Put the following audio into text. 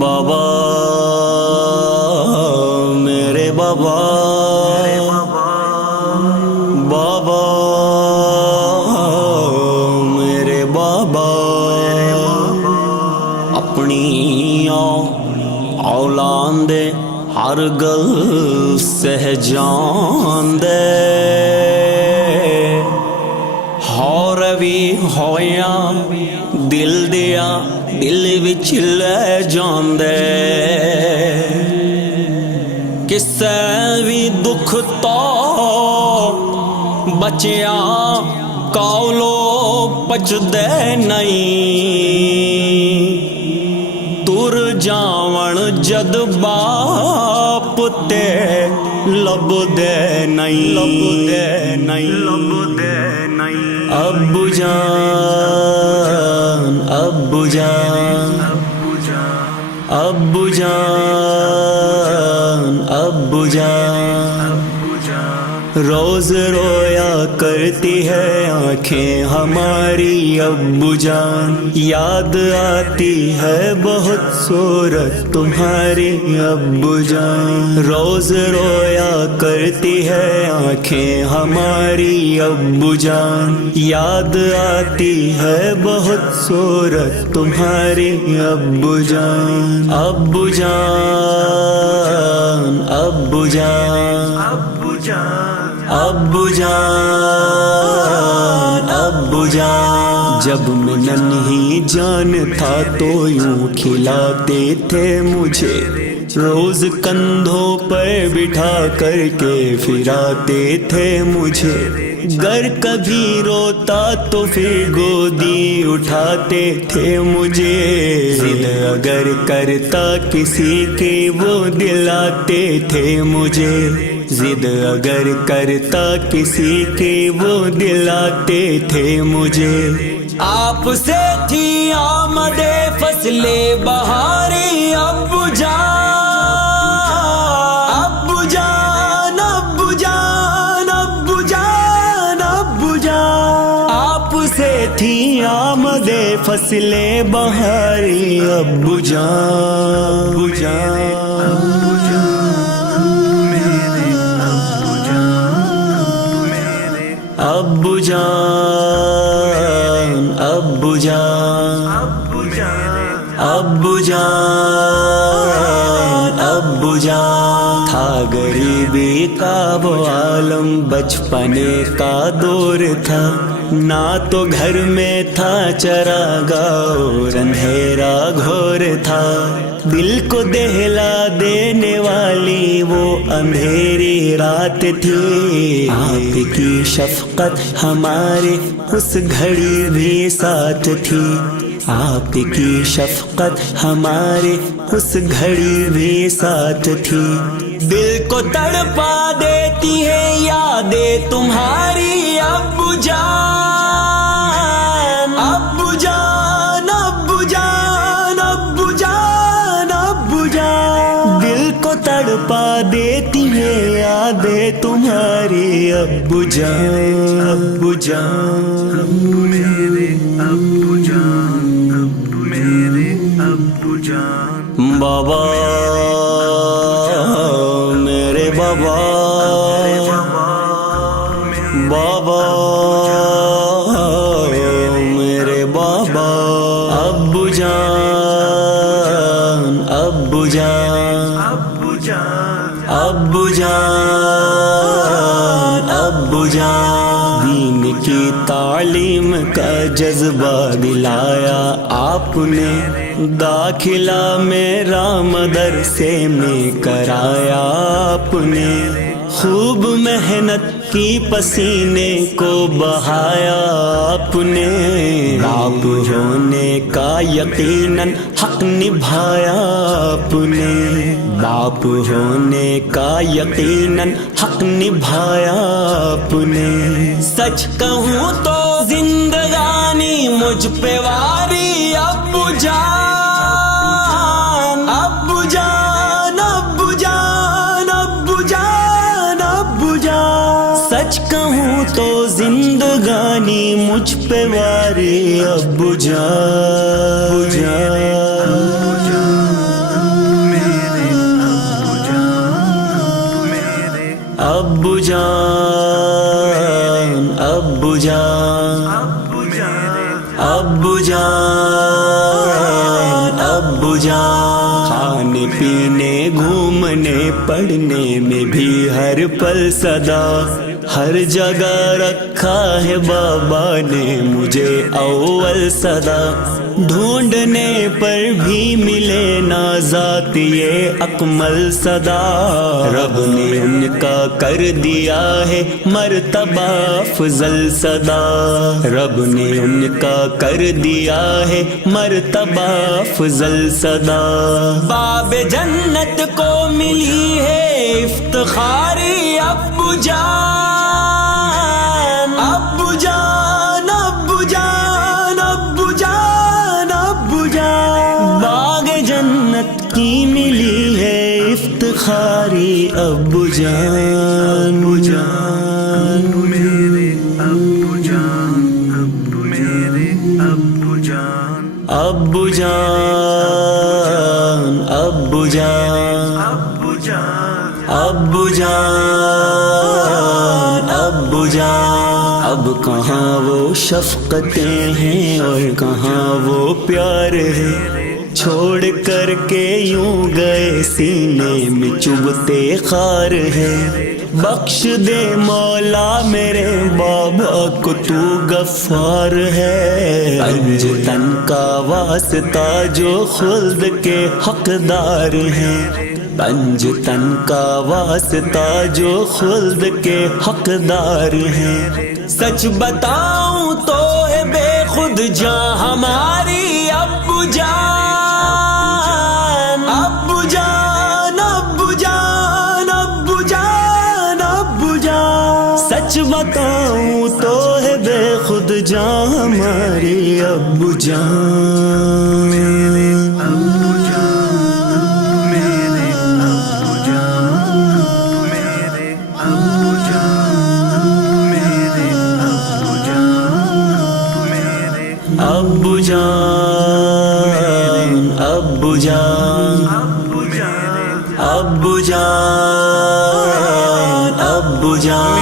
بابا میرے بابا، بابا میرے بابا، اپنی اولاد دے ہر گل سہ جاندے، ہور بھی ہویا دل دیا دل وچ لے جاندے، کسے بھی دکھ تو بچیا کولو پچدے نہیں، تر جاون جد باپ تے لب دے نہیں، ابو جان ابو جان ابو جان ابو جان، روز رویا کرتی ہے آنکھیں ہماری ابو جان، یاد آتی ہے بہت صورت تمہاری ابو جان، روز رویا کرتی ہے آنکھیں ہماری ابو جان، یاد آتی ہے بہت صورت تمہاری ابو جان، ابو جان ابو جان ابو جان ابو جان، جب میں ننھی جان تھا تو یوں کھلاتے تھے مجھے، روز کندھوں پر بٹھا کر کے پھراتے تھے مجھے، گر کبھی روتا تو پھر گودی اٹھاتے تھے مجھے، ضد اگر کرتا کسی کی وہ دلاتے تھے مجھے، ضد اگر کرتا کسی کی وہ دلاتے تھے مجھے، آپ سے تھی آمد فصل بہاری ابو جان، ابو جان ابو جان ابو جان ابو جان، آپ سے تھی آمد فصل بہاری ابو جان، ابو جان ابو جان ابو جان ابو جان ابو جان، تھا غریبی کا وہ عالم، بچپنے کا دور تھا، نہ تو گھر میں تھا چراغاں اور اندھیرا گھور تھا، دل کو دہلا دینے والی وہ اندھیری رات تھی، آپ کی شفقت ہمارے اس گھڑی بھی ساتھ تھی، آپ کی شفقت ہمارے اس گھڑی بھی ساتھ تھی، دل کو تڑپا دیتی ہے یادیں تمہاری ابو جان، ابو جان ابو جان ابو جان ابو جان، دل کو تڑپا دیتی ہے یادیں تمہاری ابو جان، ابو جان میرے ابو جان، میرے ابو جان، بابا میرے بابا، بابا میرے بابا، ابو جان ابو جان ابو جان ابو جان، دین کی تعلیم کا جذبہ دلایا آپ نے، داخلہ میرا مدرسے میں کرایا آپ نے، خوب محنت کی پسینے کو بہایا آپ نے، باپ ہونے کا یقیناً حق نبھایا آپ نے، باپ ہونے کا یقیناً حق نبھایا آپ نے، سچ کہوں تو زندگانی مجھ پہ واری ابو جان، ابو جان ابو جان ابو جان ابو جان، سچ کہوں تو زندگانی مجھ پہ واری ابو جان ابو جان ابو جان ابو جان ابو جان کھانے پینے گھومنے پڑھنے میں بھی ہر پل صدا ہر جگہ رکھا ہے بابا نے مجھے اول صدا ڈھونڈنے پر بھی ملے نا ذات یہ اکمل صدا رب نے ان کا کر دیا ہے مرتبہ افضل صدا رب نے ان کا کر دیا ہے مرتبہ افضل صدا باب جنت کو ملی ہے افتخاری ابو جان ابو جان ابو جان ابو جان ابو جان باغ جنت کی ملی ہے افتخاری ابو جان میرے ابو جان میرے ابو جان ابو جان ابو جان ابو جان ابو جان ابو جان اب کہاں وہ شفقتیں ہیں اور کہاں وہ پیار ہے چھوڑ کر کے یوں گئے سینے میں چبھتے خار ہے بخش دے مولا میرے بابا کو تو غفار ہے پنج تن کا واسطہ جو خلد کے حقدار ہیں پنج تن کا واسطہ جو خلد کے حقدار ہیں سچ بتاؤں تو ہے بے خود جاں ہماری ابو جان ابو جان ابو جان ابو جان ابو جان سچ بتاؤں تو ہے بے خود جاں ہماری ابو جان ابو جان میرے ابو جان میرے ابو جان میرے ابو جان میرے ابو جان ابو جان ابو جان ابو جان ابو جان